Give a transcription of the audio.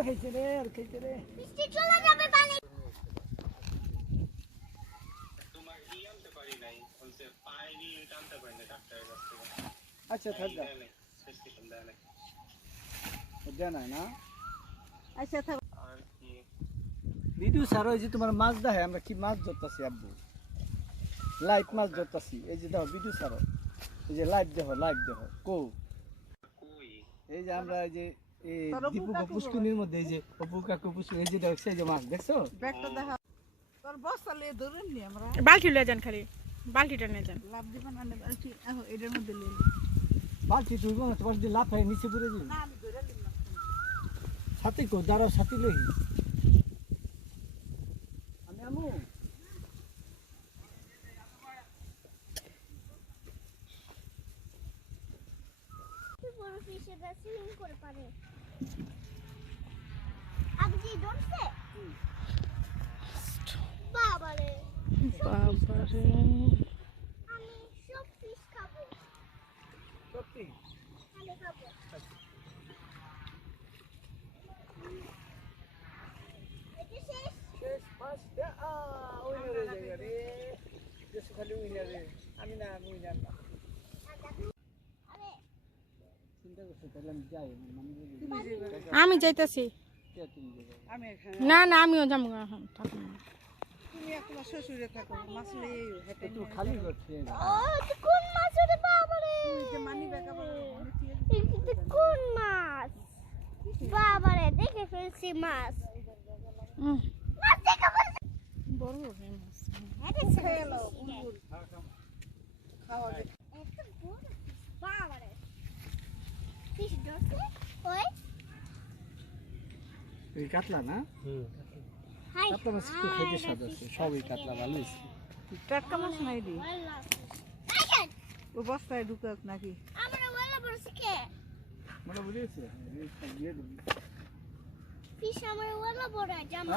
খাইছে রে আর খাইছে রে বৃষ্টি চলে যাবে পানি তোমার কি আনতে পারি নাই বলতে পাইনি টানতে পারি না ডাক্তারের কাছ থেকে আচ্ছা থাক যা প্রেসক্রিপশন দেয় না দেন না আচ্ছা থাক আর কি ভিডিও স্যার ওই যে তোমার মাছ দেখায় আমরা কি মাছ ধরতাছি আব্বু লাইভ মাছ ধরতাছি এই যে দেখো ভিডিও স্যার এই যে লাইভ দেখো কো কই এই যে আমরা এই যে এই দীপু পুষ্কুনির মধ্যে এই যে অপু কাকু পুষ্কুনি এই যে দেখছো এই যে মাছ দেখছো ব্যাগটা দেখা তোর বস্তা লিয়ে ধরেন নি আমরা বালতি লয়ে যান খালি বালতিটা নিয়ে যান লাভ দিবেন না বালতি এটার মধ্যে লিয়ে বালতি তুই কোন তোমার যদি লাভ হয় নিচে পড়ে যাবে না আমি ধরে নিব না সাথে কো দাঁড়াও সাথে লই আমি আমু বড় ফিশের সুইমিং করে পারে আবজি ডোন্টসে বাবারে বাবারে আমি সব ফিশ খাবো সত্যি আমি খাবো এটা শেষ শেষ পাঁচটা উইনারে জায়গা রে দেশ খালি উইনারে আমি না উইনার না আরে চিন্তা করছো তাহলে আমি যাই আমি যাইতাছি তুমি যাবে আমি এখানে না না আমিও যাবো এখন থাকুন না। তুমি একলা শ্বশুরে থাকো মাছ লিয়ে হেঁটে একটু খালি করছে ও এটা কোন মাছ রে বাবারে যে মানি ব্যাগ আবার এটা কোন মাছ বাবারে দেখে ফেলছি মাছ উম, মাছ দেখে ফেলছি বড় হবে মাছ। এটা খেয়ে নাও খাওয়া যায় একটা বড় বাবারে ফিশ ধরছে ওই এই কাতলা না হাই কাতলা মাছ একটু খেতে স্বাদ আছে সবই কাতলা ভালো আছে টাটকা মাছ নাই দি আইছেন ও বস্তায় ঢুকাক নাকি আমরা ওলা বড় শিখে মনে বুঝেছে ফিশ আমার ওলা বড় জামা